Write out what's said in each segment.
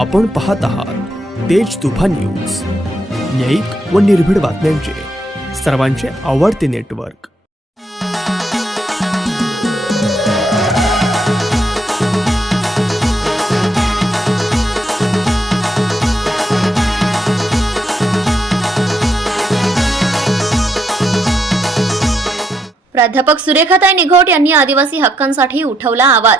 आपण पाहत आहात तेज तुफान न्यूज. न्यायिक व निर्भीड बातम्यांचे. सर्वांचे आवडते नेटवर्क. प्राध्यापक सुरेखाताई निघोट यांनी आदिवासी हक्कांसाठी उठवला आवाज.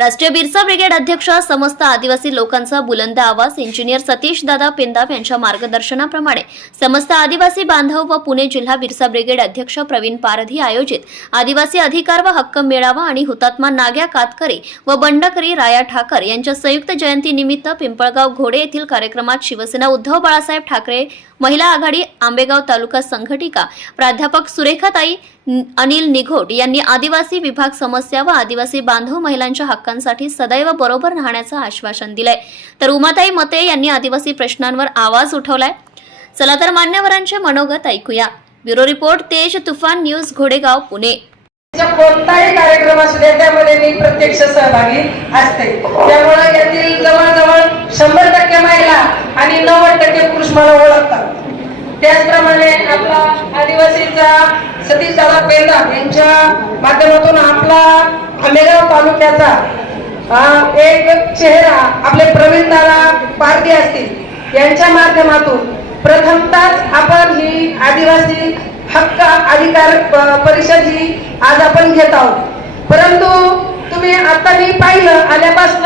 राष्ट्रीय बिरसा ब्रिगेड अध्यक्ष समस्त आदिवासी लोकांचा बुलंद आवाज इंजिनियर सतीश दादा पेंदाप यांच्या मार्गदर्शनाप्रमाणे समस्त आदिवासी बांधव व पुणे जिल्हा बिरसा ब्रिगेड अध्यक्ष प्रवीण पारधी आयोजित आदिवासी अधिकार व हक्क मेळावा आणि हुतात्मा नाग्या कातकरी व बंडकरी राया ठाकर यांच्या संयुक्त जयंतीनिमित्त पिंपळगाव घोडे येथील कार्यक्रमात शिवसेना उद्धव बाळासाहेब ठाकरे महिला आघाडी आंबेगाव तालुका संघटिका प्राध्यापक सुरेखाताई अनिल निघोट यांनी आदिवासी विभाग समस्या व आदिवासी बांधव महिलांच्या हक्कांसाठी सदैव बरोबर राहण्याचं आश्वासन दिलंय. तर उमाताई मते यांनी आदिवासी प्रश्नांवर आवाज उठवलाय. चला तर मान्यवरांचे मनोगत ऐकूया. ब्युरो रिपोर्ट तेज तुफान न्यूज घोडेगाव पुणे. कोणताही कार्यक्रम असू दे त्यामध्ये मी प्रत्यक्ष सहभागी असते. त्यामुळे यातील जवळजवळ शंभर टक्के महिला आणि नव्वद टक्के पुरुष मला ओळखतात. त्याचप्रमाणे आपला आदिवासीचा सतीश दादा पेंदा यांच्या माध्यमातून आपला आंबेगाव तालुक्याचा एक चेहरा आपले प्रवीण दादा पारधी असतील यांच्या माध्यमातून प्रथमतच आपण ही आदिवासी हक्क अधिकार प- परिषद ही आज आपण घेत आहोत. परंतु तुम्ही आता मी पाहिलं आल्यापासून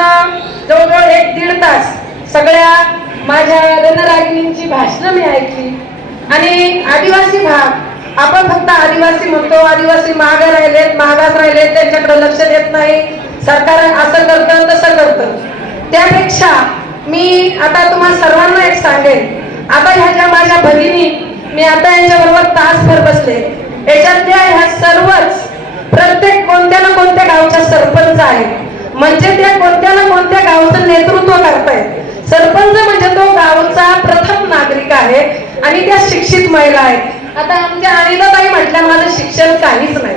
जवळजवळ एक दीड तास सगळ्या माझ्या रणरागिणींची भाषणं मी ऐकली. आणि आदिवासी भाग. आपण फक्त आदिवासी म्हणतो आदिवासी महागा राहिलेत महागात राहिलेत त्यांच्याकडे लक्ष देत नाही. सरकार असं करतं तसं करतं. त्यापेक्षा मी आता तुम्हाला सर्वांना एक सांगेन. आता ह्या ज्या माझ्या भगिनी मी आता यांच्याबरोबर तासभर बसले. याच्यातल्या ह्या सर्वच प्रत्येक कोणत्या ना कोणत्या गावच्या सरपंच आहेत. म्हणजे त्या कोणत्या ना कोणत्या गावाचं नेतृत्व करतायत सरपंच म्हणजे तो गावचा प्रथम नागरिक आहे आणि त्या शिक्षित महिला आहेत आता आमच्या अनिताताई म्हटल्या माझं शिक्षण काहीच नाही.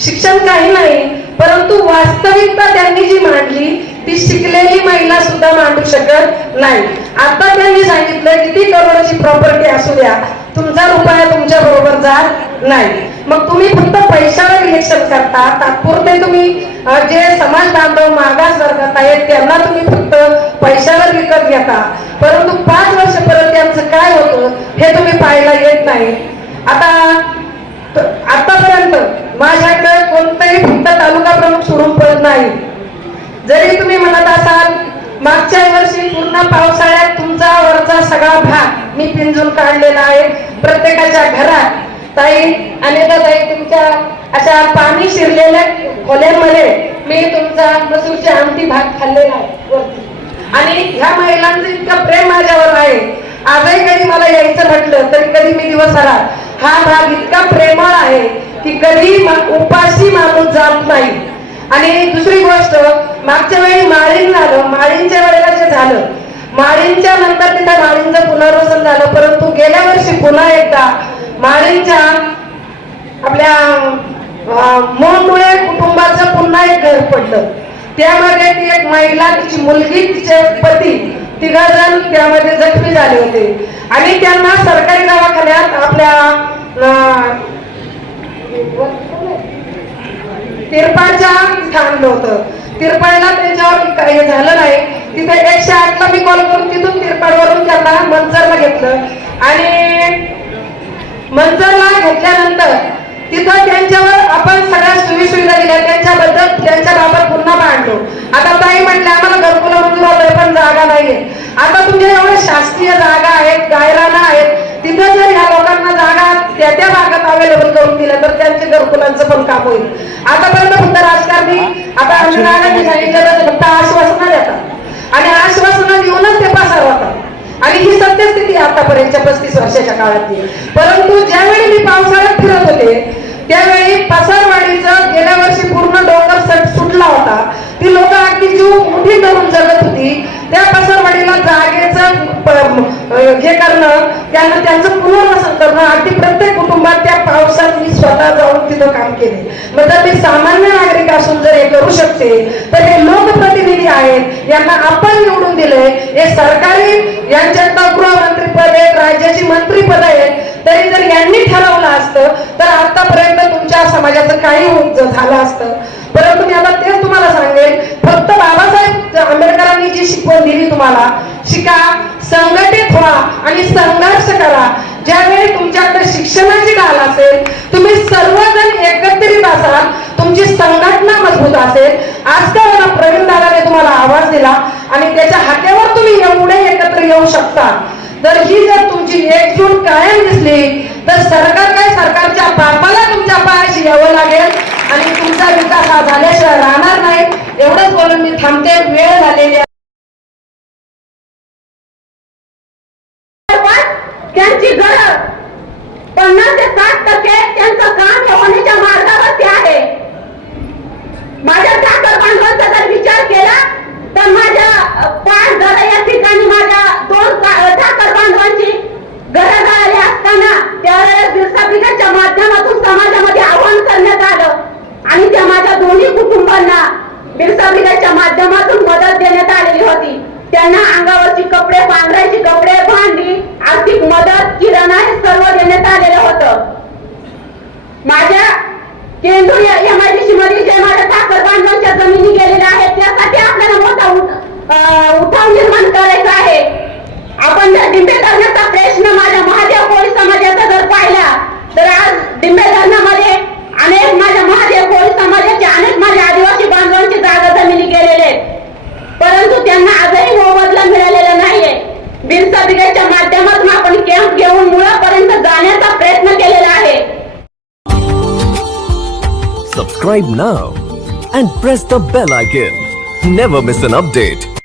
शिक्षण काही नाही परंतु वास्तविकता त्यांनी जी मांडली ती शिकलेली महिला सुद्धा मांडू शकत नाही. आता त्यांनी सांगितलं किती करोडची प्रॉपर्टी असू द्या तुमचा रुपया तुमच्या बरोबर जात नाही. मग तुम्ही फक्त पैशावर इलेक्शन करता. तात्पुरते तुम्ही जे समाज बांधव मागास वर्गात आहेत त्यांना तुम्ही फक्त पैशावर विकत घेता. परंतु पाच वर्ष परत त्यांचं काय होतं हे तुम्ही पाहायला येत नाही. आता आतापर्यंत माझ्याकडे कोणतंही फक्त तालुका प्रमुख सोडून पडत नाही. जरी तुम्ही म्हणत असाल मागच्या वर्षी पूर्ण पावसाळ्यात तुमचा वरचा सगळा भाग मी पिंजून काढलेला आहे. प्रत्येकाच्या घरात. ताई अनेकदा ताई तुमच्या अशा पाणी शिरलेल्या खोल्यामध्ये मी तुमचा मसूरची आमटी भात खाल्लेला आहे आणि ह्या महिलांचं इतकं प्रेम माझ्यावर आहे. आजही कधी मला यायचं म्हटलं तरी कधी मी दिवस आला हा भाग इतका प्रेमळ आहे की कधी उपाशी माणूस जात नाही. आणि दुसरी गोष्ट मागच्या वेळी माळीन झालं. माळींच्या वेळेला जे झालं माळींच्या नंतर तिथं माळींचं पुनर्वसन झालं. परंतु गेल्या वर्षी पुन्हा एकदा माळींच्या आपल्या अं, कुटुंबाचं पुन्हा एक घर पडलं. त्यामध्ये ती एक महिला तिची मुलगी तिचे पती तिघा जण त्यामध्ये जखमी झाले होते. आणि त्यांना सरकारी दवाखान्यात आपल्या अं, तिरपाळच्या थांबलं होतं. तिरपाळला त्यांच्यावर काही झालं नाही. तिथे एकशे आठला मी कॉल करून तिथून तिरपाळवरून त्यांना मंजरला घेतलं. आणि मंजरला घेतल्यानंतर तिथं त्यांच्यावर आपण सगळ्या अवेलेबल तर त्यांचे घरकुलांचं पण काम होईल. आतापर्यंत फक्त राजकारणी आता आमच्या सांगितलं तर फक्त आश्वासनं देतात. आणि आश्वासनं देऊनच ते पासार होतात. आणि ही सत्यस्थिती आहे आतापर्यंतच्या पस्तीस वर्षाच्या काळातली. परंतु ज्यावेळी मी पावसाळ्यात फिरत होते त्यावेळी पसारवाडीचं गेल्या वर्षी पूर्ण डोंगर सट सुटला होता. ती लोक अगदी जीव मुठी धरून जगत होती. त्या वडिला जागेचं हे करणं त्यांना त्यांचं पुनर्वसन करणं अगदी प्रत्येक कुटुंबात त्या पावसात मी स्वतः जाऊन तिथं काम केले. मग जर मी सामान्य नागरिक असून जर हे करू शकते तर हे लोकप्रतिनिधी आहेत यांना आपण निवडून दिले हे सरकारी यांच्यात गृहमंत्रीपद आहेत राज्याची मंत्रीपद आहेत. तरी जर यांनी ठरवलं असतं तर आतापर्यंत तुमच्या समाजाचं काही झालं असतं. परंतु मी आता तेच तुम्हाला सांगेल फक्त जी शिकवण दिली तुम्हाला शिका संघटित व्हा आणि संघर्ष करा. ज्यावेळी तुमच्याकडे शिक्षणाची डाल असेल तुम्ही सर्वजण एकत्रित असाल तुमची संघटना मजबूत असेल. आज काय मला प्रवीण दादाने तुम्हाला आवाज दिला आणि त्याच्या हाकेवर तुम्ही एवढे एकत्र येऊ शकता. तर ही जर तुमची एकजूट कायम दिसली तर सरकार काय सरकारच्या बापाला तुमच्या पायाशी यावं लागेल आणि तुमचा विकास हा झाल्याशिवाय राहणार नाही. एवढंच बोलून मी थांबते. वेळ झालेली आहे. त्यांची गरज पन्नास ते साठ टक्के त्यांचं काम हे होण्याच्या मार्गावरती आहे माझ्या चाकर बांधवांचा जर विचार केला तर माझ्या अ, पाच घर या ठिकाणी माझ्या दोन का- ठाकर बांधवांची घरं झाली असताना त्यावेळेस बिरसा ब्रिगेडच्या माध्यमातून समाजामध्ये आवाहन करण्यात आलं आणि त्या माझ्या दोन्ही कुटुंबांना बिरसा ब्रिगेडच्या माध्यमातून मदत देण्यात आलेली होती त्यांना अंगावरची कपडे पांघरायची कपडे भांडी आर्थिक मदत किराणा हे सर्व देण्यात आलेलं होतं माझ्या केंद्र एमआयडीसी मध्ये जे माझ्या ठाकर बांधवांच्या जमिनी गेलेल्या आहेत त्यासाठी आपल्याला मोठा उठ- अं, उठाव निर्माण करायचा आहे आपण जर डिंबे धरणाचा प्रश्न माझ्या महादेव कोळी समाजाचा जर पाहिला तर आज डिंबे धरणामध्ये अनेक माझ्या महादेव कोळी समाजाचे अनेक माझ्या आदिवासी बांधवांची जागा जमिनी गेलेले आहेत परंतु त्यांना आजही मोबदला मिळालेला नाहीये बिनसबिड्याच्या माध्यमातून आपण कॅम्प घेऊन मुळापर्यंत जाण्याचा प्रयत्न केलेला आहे subscribe now and press the bell icon never miss an update